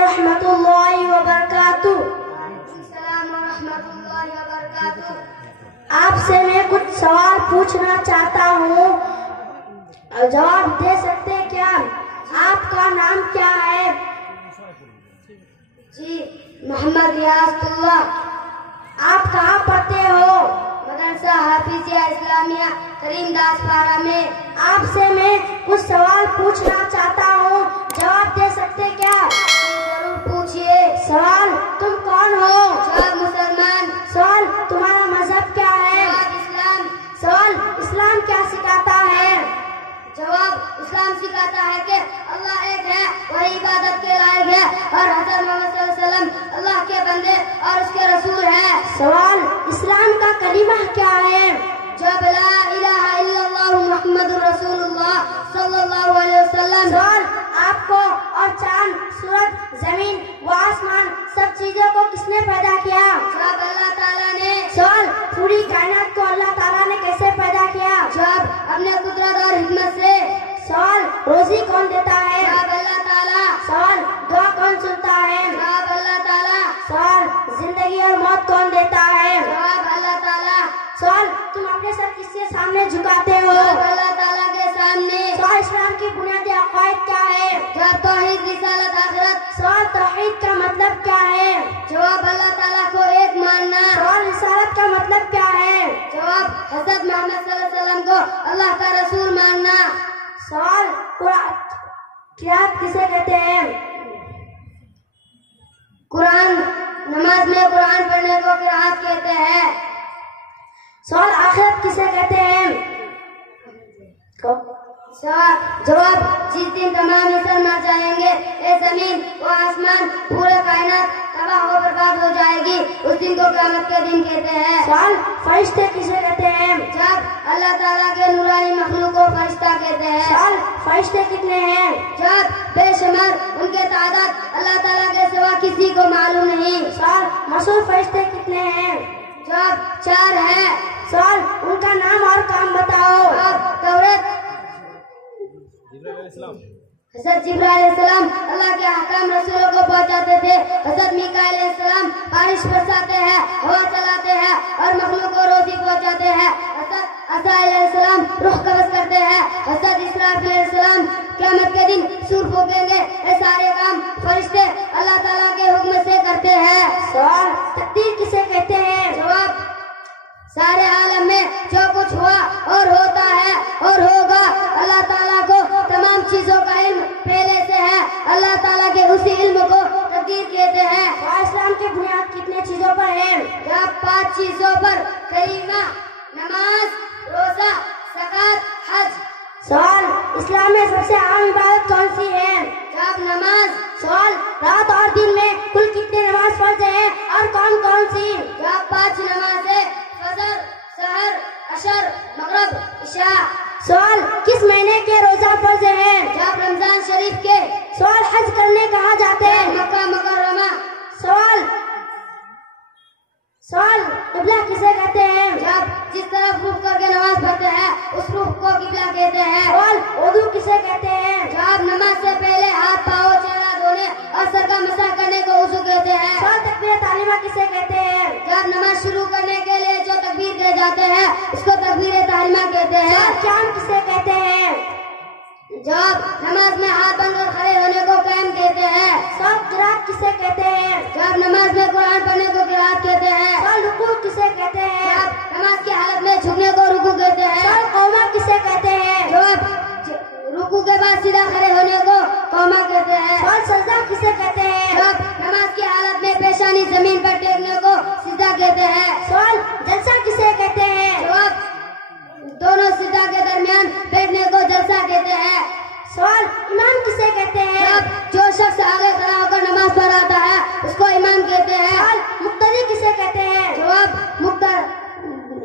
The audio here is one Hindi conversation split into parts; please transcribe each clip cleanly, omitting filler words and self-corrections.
रहमतुल्लाहि व बरकातुहू। अस्सलाम व रहमतुल्लाहि व बरकातुहू। आपसे मैं कुछ सवाल पूछना चाहता हूँ, जवाब दे सकते हैं क्या? आपका नाम क्या है? जी मोहम्मद रियासतुल्लाह। आप कहाँ पढ़ते हो? मदरसा हाफिजिया इस्लामिया करीमदास पारा में। आपसे मैं कुछ सवाल पूछना चाहता हूँ, जवाब दे सकते हैं क्या? जरूर पूछिए। सवाल, तुम कौन हो? जवाब मुसलमान। सवाल, तुम्हारा मजहब क्या है? जवाब इस्लाम। सवाल, इस्लाम क्या सिखाता है? जवाब, इस्लाम सिखाता है कि अल्लाह एक है, वही इबादत के लायक है और हज़रत मोहम्मद सल्लल्लाहु अलैहि वसल्लम अल्लाह के बंदे और उसके रसूल है। सवाल, इस्लाम का कलीमा क्या है? जवाब, ला इलाहा इल्लल्लाहु मुहम्मदुर रसूलुल्लाह सल्लल्लाहु अलैहि वसल्लम। सवाल, आपको और चांद, सूरज, जमीन व आसमान सब चीजों को किसने पैदा किया? जवाब, अल्लाह ताला ने। सवाल, पूरी कायनात को अल्लाह ताला ने कैसे पैदा किया? जवाब, अपने कुदरत और हिकमत से। सवाल, रोजी कौन देता है? जवाब, अल्लाह ताला। सवाल, दुआ कौन सुनता है? जवाब, अल्लाह ताला। सवाल, जिंदगी और मौत कौन देता है? जवाब, अल्लाह ताला। सवाल, तुम अपने सर किसके सामने झुकाते हो? जवाब, अल्लाह ताला के सामने। सवाल, इस्लाम की बुनियादी अक़ाइद क्या है? जवाब, तौहीद, रिसालत, आखिरत। सवाल, तौहीद का मतलब क्या है? जवाब, अल्लाह ताला को एक मानना। सवाल, रिसालत का मतलब क्या है? जवाब, हज़रत मोहम्मद सल्लल्लाहु अलैहि वसल्लम को अल्लाह का रसूल मानना। सवाल, किरात किसे कहते हैं? कुरान, नमाज में कुरान पढ़ने को किरात कहते हैं। सवाल, आखिरत किसे कहते हैं? जवाब, जिस दिन तमाम इंसान मर जाएंगे, ये जमीन व आसमान पूरे कायनात तबाह व बर्बाद हो जाएगी, उस दिन को क़यामत के दिन कहते हैं। सवाल, फरिश्ते किसे कहते हैं? जब अल्लाह ताला के नूरानी मखलूक को फरिश्ता कहते हैं। सवाल, फरिश्ते कितने हैं? जब बेशुमार, उनके तादाद अल्लाह ताला के सिवा किसी को मालूम नहीं। सवाल, मशहूर फरिश्ते कितने हैं? जवाब, 4 है। सवाल, उनका नाम और काम बताओ। जवाब, तौरात, हज़रत जिब्राइल अलैहिस्सलाम अल्लाह के अहकाम रसूलों को पहुंचाते थे। हज़रत मीकाईल अलैहिस्सलाम बारिश बरसाते हैं, हवा चलाते हैं और मखलूक को रोजी पहुंचाते हैं। हज़रत अज़राइल अलैहिस्सलाम रूह कब्ज़ करते हैं। हज़रत इसराफील अलैहिस्सलाम क़यामत के दिन सूर फूकेंगे। ये सारे काम फरिश्ते अल्लाह ताला के हुक्म से करते हैं। सवाल, तकदीर किसे कहते हैं? जवाब, सारे आलम में जो कुछ हुआ और होता है और होगा, अल्लाह ताला को तमाम चीजों का इल्म पहले से है। अल्लाह ताला के उसी इल्म को तकदीर कहते हैं। इस्लाम की बुनियाद कितने चीजों पर है? जब 5 चीजों पर, कलीमा, नमाज, रोजा, ज़कात, हज। सवाल, इस्लाम में सबसे आम इबादत कौन सी है? जब नमाज। सवाल, रात और दिन में कुल कितने नमाज फर्ज है और कौन कौन सी? जब 5 नमाजें, फजर, सहर, अशर, मगरिब, इशा। सवाल, किस महीने के रोजा फर्ज है? जब रमजान शरीफ के। सवाल, हज करने कहाँ जाते हैं? मक्का मुकर्रमा। सवाल, किबला किसे कहते हैं? जब जिस तरफ रुख करके नमाज पढ़ते हैं, उस रुख को किबला कहते हैं। सवाल, वुदू किसे कहते हैं? जब नमाज से पहले हाथ, पाँव, चेहरा धोने और सर का मसाह करने को वुज़ू कहते हैं। सवाल, तकबीर तालीमा किसे कहते हैं? जब नमाज शुरू करने के लिए जो तकबीर कहे जाते हैं, उसको तकबीर तालीमा कहते हैं। क़याम किसे कहते हैं? जब नमाज में हाथ बांधकर खड़े होने को क़याम कहते हैं। क़िरात किसे कहते हैं? जब नमाज में कुरान पढ़ने को क़िरात कहते हैं। रुकू किसे कहते हैं? जब नमाज की हालत में झुकने को रुकू कहते हैं। कौमा किसे कहते हैं? जब रुकू के बाद सीधा खड़े होने को कौमा कहते हैं। सजदा किसे कहते हैं? जब नमाज की हालत में पेशानी जमीन पर टेकने को सीधा कहते हैं। जलसा किसे कहते हैं? जवाब, दोनों सीधा के दरमियान बैठने को जलसा कहते हैं। इमाम किसे कहते हैं? जब जो शख्स आगे खड़ा होकर नमाज पढ़ाता है, उसको इमाम कहते हैं। मुक्तदी किसे कहते हैं? जवाब,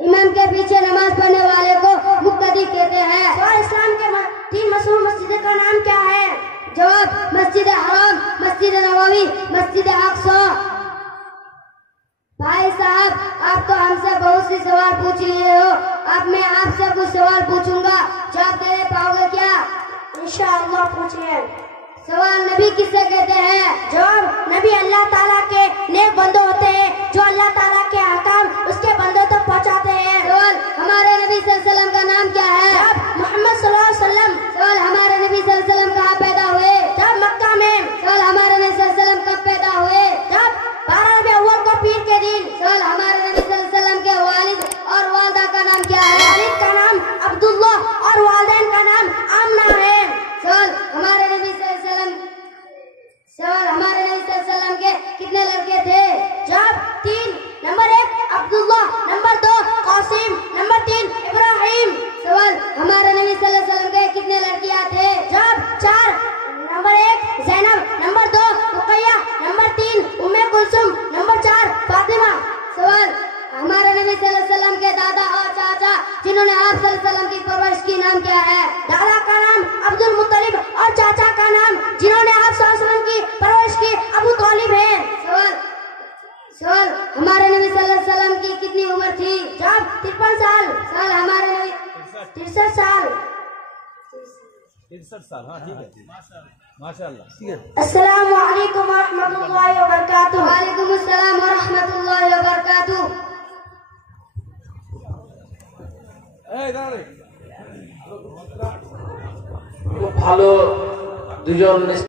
इमाम के पीछे नमाज पढ़ने वाले को मुक्तदी कहते हैं। इस्लाम के 3 मशहूर मस्जिद का नाम क्या है? जवाब, मस्जिद हराम, मस्जिद नबवी, मस्जिद अक्सा। भाई साहब, आप तो हमसे बहुत सी सवाल पूछ लिए हो। अब मैं आपसे कुछ सवाल पूछूंगा, जवाब दे पाओगे क्या? इंशाअल्लाह पूछिए। सवाल, नबी किसे कहते हैं? जवाब, कितने लड़के थे? जब 3, number 1 Abdullah, number 2 Qasim, number 3 Ibrahim. सवाल, हमारे नबी सल्लल्लाहु अलैहि वसल्लम के कितने लड़कियां थे? जब 4, number 1 Zainab, number 2 Ruqayya, number 3 Umme Kulsum, number 4 Fatima. सवाल, हमारे नबी सल्लल्लाहु अलैहि वसल्लम के दादा और चाचा जिन्होंने आप सल्लल्लाहु अलैहि वसल्लम की परवरिश की नाम क्या है? दादा का नाम अब्दुल मुत्तलिब और चाचा का नाम जिन्होंने आप सल्लल्लाहु अलैहि वसल्लम की परवरिश की अबू तालिब है। सवाल, हमारे नबी सल्लल्लाहु अलैहि वसल्लम की कितनी उम्र थी? जब 53 साल। साल, हमारे नबी 63 साल। 63 साल। हाँ ठीक है, माशाअल्लाह। ठीक है। अस्सलामु अलैकुम व रहमतुल्लाहि व बरकातुहू। वालेकुम अस्सलाम व रहमतुल्लाहि व बरकातुहू। খুব ভালো দুজন